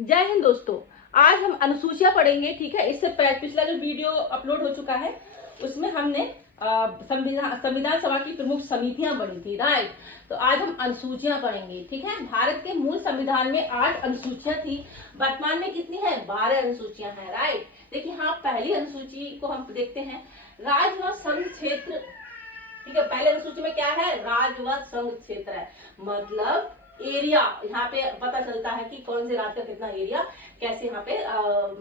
जय हिंद दोस्तों। आज हम अनुसूचियां पढ़ेंगे। ठीक है, इससे पिछला जो वीडियो अपलोड हो चुका है उसमें हमने संविधान सभा की प्रमुख समितियां पढ़ी थी, राइट। तो आज हम अनुसूचियां पढ़ेंगे। ठीक है, भारत के मूल संविधान में 8 अनुसूचियां थी। वर्तमान में कितनी है? 12 अनुसूचियां हैं, राइट। देखिए, हाँ, पहली अनुसूची को हम देखते हैं, राज्य व संघ क्षेत्र। ठीक है, पहले अनुसूची में क्या है? राज्य व संघ क्षेत्र है, मतलब एरिया। यहाँ पे पता चलता है कि कौन से राज्य का कितना एरिया कैसे यहाँ पे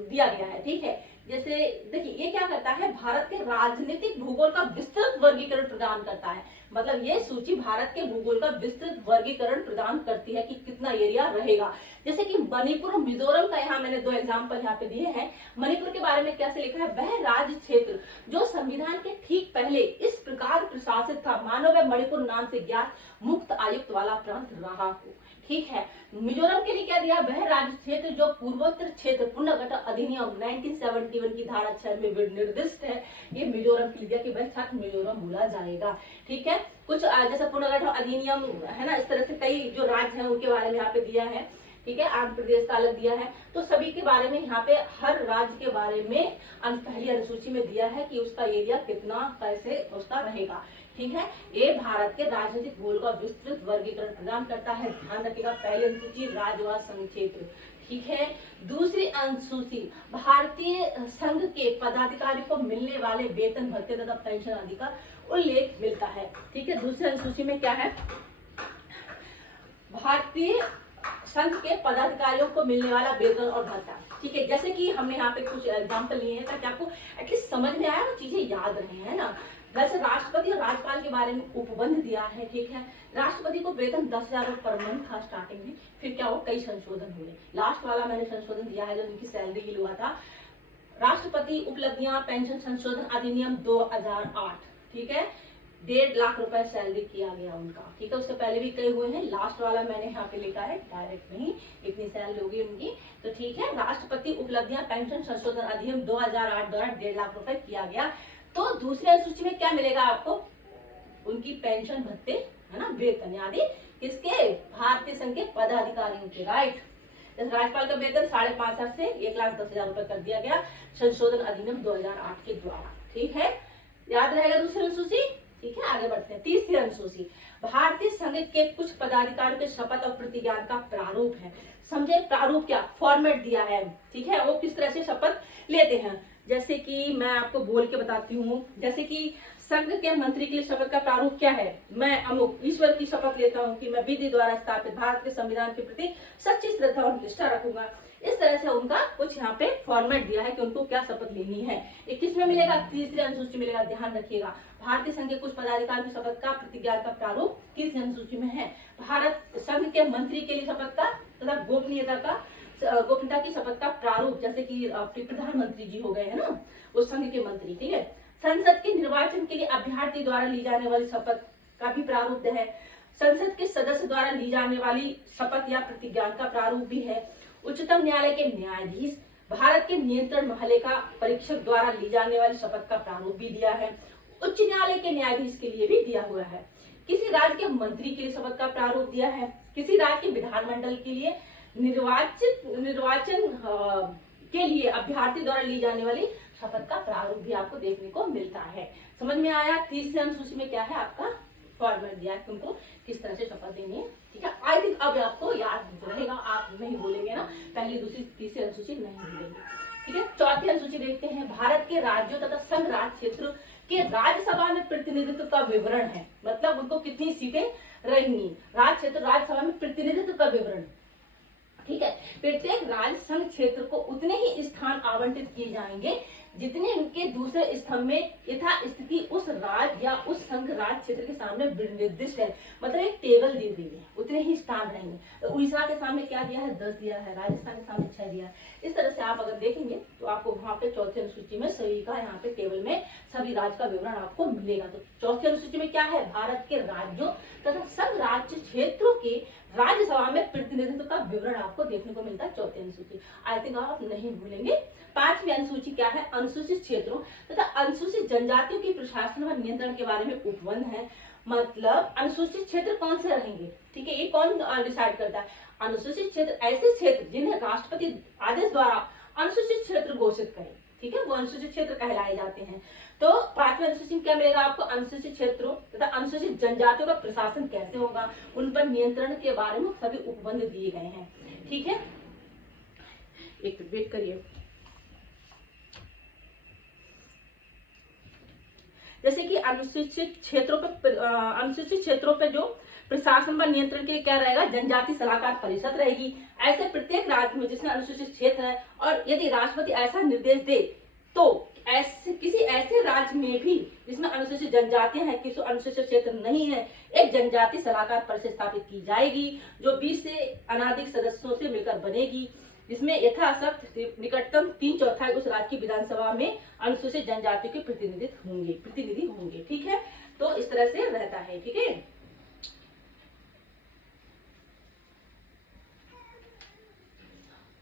दिया गया है। ठीक है, जैसे देखिए, ये क्या करता है? भारत के राजनीतिक भूगोल का विस्तृत वर्गीकरण प्रदान करता है। मतलब ये सूची भारत के भूगोल का विस्तृत वर्गीकरण प्रदान करती है कि कितना एरिया रहेगा। जैसे कि मणिपुर, मिजोरम का यहाँ मैंने 2 एग्जाम्पल यहाँ पे दिए हैं। मणिपुर के बारे में कैसे लिखा है? वह राज्य क्षेत्र जो संविधान के ठीक पहले इस प्रकार प्रशासित था, मानो वह मणिपुर नाम से ज्ञात मुक्त आयुक्त वाला प्रांत रहा हो। ठीक है, मिजोरम के लिए क्या दिया? वह राज्य क्षेत्र जो पूर्वोत्तर क्षेत्र पुनर्गठन अधिनियम 1971 की धारा 6 में निर्दिष्ट है। ये मिजोरम के लिए दिया कि वह छात्र मिजोरम बोला जाएगा। ठीक है, कुछ जैसे पुनर्गठन अधिनियम है ना, इस तरह से कई जो राज्य हैं उनके बारे में यहाँ पे दिया है। ठीक है, आंध्र प्रदेश का अलग दिया है। तो सभी के बारे में यहाँ पे हर राज्य के बारे में पहली अनुसूची में दिया है कि उसका एरिया कितना कैसे उसका रहेगा। ठीक है, ये भारत के राजनीतिक भूगोल का विस्तृत वर्गीकरण प्रदान करता है। ध्यान रखिएगा, पहली अनुसूची राज्य व संघ क्षेत्र। ठीक है, दूसरी अनुसूची भारतीय संघ के पदाधिकारी को मिलने वाले वेतन, भत्ते तथा पेंशन आदि का उल्लेख मिलता है। ठीक है, दूसरी अनुसूची में क्या है? भारतीय संघ के पदाधिकारियों को मिलने वाला वेतन और भत्ता। ठीक है, जैसे कि हमने यहाँ पे कुछ एग्जाम्पल लिए हैं ताकि आपको एटलीस्ट समझ में आया, वो चीजें याद रहे, है ना। वैसे राष्ट्रपति और राज्यपाल के बारे में उपबंध दिया है। ठीक है, राष्ट्रपति को वेतन 10,000 पर मंथ था स्टार्टिंग में, फिर क्या हुआ? कई संशोधन हुए। लास्ट वाला मैंने संशोधन दिया है जो उनकी सैलरी के लिए हुआ था। राष्ट्रपति उपलब्धियां पेंशन संशोधन अधिनियम 2008। ठीक है, 1.5 लाख रुपए सैलरी किया गया उनका। ठीक है, उससे पहले भी कई हुए हैं। लास्ट वाला मैंने यहाँ पे लिखा है, डायरेक्ट नहीं, इतनी सैलरी होगी उनकी। तो ठीक है, राष्ट्रपति उपलब्धियां पेंशन संशोधन अधिनियम 2008 द्वारा 1.5 लाख रुपए किया गया। तो दूसरी अनुसूची में क्या मिलेगा आपको? उनकी पेंशन, भत्ते, है ना, वेतन आदि किसके? भारतीय संघ के पदाधिकारियों के, राइट। राज्यपाल का वेतन 5,500 से 1,10,000 रुपए कर दिया गया संशोधन अधिनियम 2008 के द्वारा। ठीक है, याद रहेगा दूसरी अनुसूची। ठीक है, आगे बढ़ते हैं। तीसरी अनुसूची भारतीय संघ के कुछ पदाधिकारियों के शपथ और प्रतिज्ञान का प्रारूप है। समझे, प्रारूप क्या? फॉर्मेट दिया है। ठीक है, वो किस तरह से शपथ लेते हैं। जैसे कि मैं आपको बोल के बताती हूँ, जैसे कि संघ के मंत्री के लिए शपथ का प्रारूप क्या है? मैं अमुक ईश्वर की शपथ लेता हूँ कि मैं विधि द्वारा स्थापित भारत के संविधान के प्रति सच्ची श्रद्धा और निष्ठा रखूंगा। इस तरह से उनका कुछ यहाँ पे फॉर्मेट दिया है कि उनको क्या शपथ लेनी है। ये किस में मिलेगा? तीसरी अनुसूची मिलेगा। ध्यान रखिएगा, भारतीय संघ के कुछ पदाधिकारियों की शपथ का प्रतिज्ञान का प्रारूप किस अनुसूची में है? भारत संघ के मंत्री के लिए शपथ का तथा गोपनीयता की शपथ का प्रारूप, जैसे कि प्रधानमंत्री जी हो गए, है ना, वो संघ के मंत्री। ठीक है, संसद के निर्वाचन के लिए अभ्यर्थी द्वारा ली जाने वाली शपथ का भी प्रारूप है। संसद के सदस्य द्वारा ली जाने वाली शपथ या प्रतिज्ञान का प्रारूप भी है। उच्चतम न्यायालय के न्यायाधीश, भारत के नियंत्रण महालेखा परीक्षक द्वारा ली जाने वाली शपथ का प्रारूप भी दिया है। उच्च न्यायालय के न्यायाधीश के लिए भी दिया हुआ है। किसी राज्य के मंत्री के लिए शपथ का प्रारूप दिया है। किसी राज्य के विधानमंडल के लिए निर्वाचन के लिए अभ्यर्थी द्वारा ली जाने वाली शपथ का प्रारूप भी आपको देखने को मिलता है। समझ में आया? तीसरी अनुसूची में क्या है? आपका फॉर्मेट दिया है, तुमको किस तरह से शपथ देनी है। ठीक है, आई थिंक अब आपको याद रहेगा, आप नहीं भूलेंगे ना, पहली, दूसरी, तीसरी अनुसूची नहीं भूलेंगे। ठीक है, चौथी अनुसूची देखते हैं। भारत के राज्यों तथा संघ राज्य क्षेत्र के राज्यसभा में प्रतिनिधित्व का विवरण है। मतलब उनको कितनी सीटें रहेंगी, राज्य क्षेत्र राज्यसभा में प्रतिनिधित्व का विवरण। ठीक है, प्रत्येक राज्य संघ क्षेत्र को उतने ही स्थान आवंटित किए जाएंगे जितने उनके दूसरे स्तंभ में यथास्थिति उस राज्य या उस संघ राज्य क्षेत्र के सामने निर्दिष्ट है। मतलब एक टेबल दी गई है, उतने ही स्थान रहेंगे। तो उड़ीसा के सामने क्या दिया है? 10 दिया है। राजस्थान के सामने 6 दिया है। इस तरह से आप अगर देखेंगे तो आपको वहां पे चौथी अनुसूची में सभी का यहाँ पे टेबल में सभी राज्य का विवरण आपको मिलेगा। तो चौथी अनुसूची में क्या है? भारत के राज्यों तथा संघ राज्य क्षेत्रों के राज्यसभा में प्रतिनिधित्व का विवरण आपको देखने को मिलता है। चौथी अनुसूची आई थिंक आप नहीं भूलेंगे। पांचवी अनुसूची क्या है? अनुसूचित क्षेत्रों तथा अनुसूचित जनजातियों की प्रशासन व नियंत्रण के बारे में उपबंध है। मतलब अनुसूचित क्षेत्र कौन से रहेंगे, ठीक है, ये कौन डिसाइड करता है? अनुसूचित क्षेत्र ऐसे क्षेत्र जिन्हें राष्ट्रपति आदेश द्वारा अनुसूचित क्षेत्र घोषित करें, ठीक है, वो अनुसूचित क्षेत्र कहलाए जाते हैं। तो 5वें अनुसूची में क्या मिलेगा आपको, अनुसूचित क्षेत्रों तथा अनुसूचित जनजातियों का प्रशासन कैसे होगा, उन पर नियंत्रण के बारे में सभी उपबंध दिए गए हैं, ठीक है। एक मिनट वेट करिए। जैसे कि अनुसूचित क्षेत्रों पे जो प्रशासन व नियंत्रण के लिए क्या रहेगा, जनजाति सलाहकार परिषद रहेगी। ऐसे प्रत्येक राज्य में जिसमें अनुसूचित क्षेत्र है और यदि राष्ट्रपति ऐसा निर्देश दे तो किसी ऐसे राज्य में भी जिसमें अनुसूचित जनजातियां हैं, किसी अनुसूचित क्षेत्र नहीं है, एक जनजाति सलाहकार परिषद स्थापित की जाएगी जो 20 से अनाधिक सदस्यों से मिलकर बनेगी, जिसमें यथाशक्त निकटतम 3/4 उस राज्य की विधानसभा में अनुसूचित जनजातियों के प्रतिनिधि होंगे, ठीक है। तो इस तरह से रहता है, ठीक है।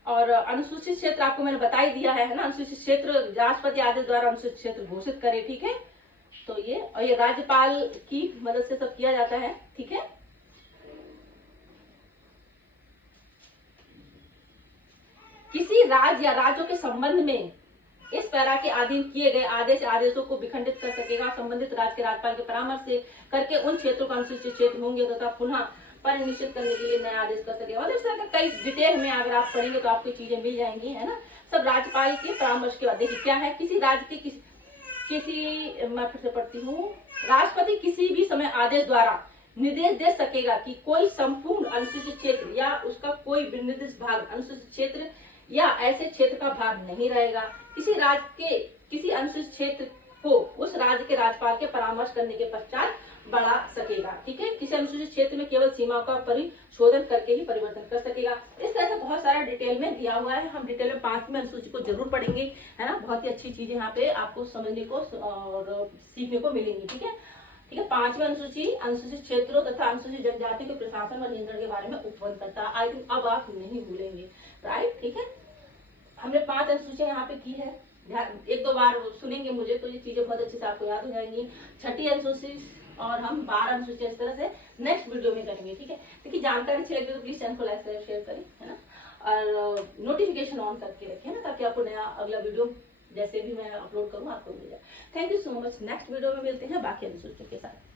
और अनुसूचित क्षेत्र आपको मैंने बता ही दिया है ना, अनुसूचित क्षेत्र राष्ट्रपति आदेश द्वारा अनुसूचित क्षेत्र घोषित करे, ठीक है। तो ये राज्यपाल की मदद से सब किया जाता है, ठीक है। किसी राज्य या राज्यों के संबंध में इस पैरा के अधीन किए गए आदेशों को विखंडित कर सकेगा संबंधित राज्य के राज्यपाल के परामर्श से करके उन क्षेत्रों का अनुसूचित क्षेत्र होंगे तथा पुनः पर निश्चित करने के लिए नया आदेश कर सकेगा। मतलब इस तरह का कई डिटेल में अगर आप पढ़ेंगे तो आपको चीजें मिल जाएंगी, है ना। सब राज्यपाल के परामर्श के बाद देखिए क्या है, किसी राज्य के मैं फिर से पढ़ती हूँ, राष्ट्रपति किसी भी समय आदेश द्वारा निर्देश दे सकेगा कि कोई संपूर्ण अनुसूचित क्षेत्र या उसका कोई विनिर्दिष्ट भाग अनुसूचित क्षेत्र या ऐसे क्षेत्र का भाग नहीं रहेगा। किसी राज्य के किसी अनुसूचित क्षेत्र को उस राज्य के राज्यपाल के परामर्श करने के पश्चात बढ़ा सकेगा, ठीक है। किसी अनुसूचित क्षेत्र में केवल सीमाओं का परिशोधन करके ही परिवर्तन कर सकेगा। इस तरह से बहुत सारा डिटेल में दिया हुआ है। हम डिटेल में 5वें अनुसूची को जरूर पढ़ेंगे, है ना। बहुत ही अच्छी चीजें यहाँ पे आपको समझने को और सीखने को मिलेंगी, ठीक है। ठीक है, 5वें अनुसूची अनुसूचित क्षेत्रों तथा अनुसूचित जनजातियों के प्रशासन व नियंत्रण के बारे में उपबंध करता है। आई थिंक अब आप नहीं भूलेंगे, राइट, ठीक है। हमने 5 अनुसूचियां यहाँ पे की है, एक दो बार सुनेंगे मुझे तो ये चीजें बहुत अच्छे से आपको याद हो जाएंगी। 6ठी अनुसूची और हम 12 अनुसूचियां इस तरह से नेक्स्ट वीडियो में करेंगे, ठीक है। देखिए जानकारी अच्छी लगी तो प्लीज चैनल को लाइक शेयर करें, है ना, और नोटिफिकेशन ऑन करके रखें ना, ताकि आपको नया अगला वीडियो जैसे भी मैं अपलोड करूँ आपको मिल जाए। Thank you so much. Next video में मिलते हैं बाकी अनुसूचियों के साथ।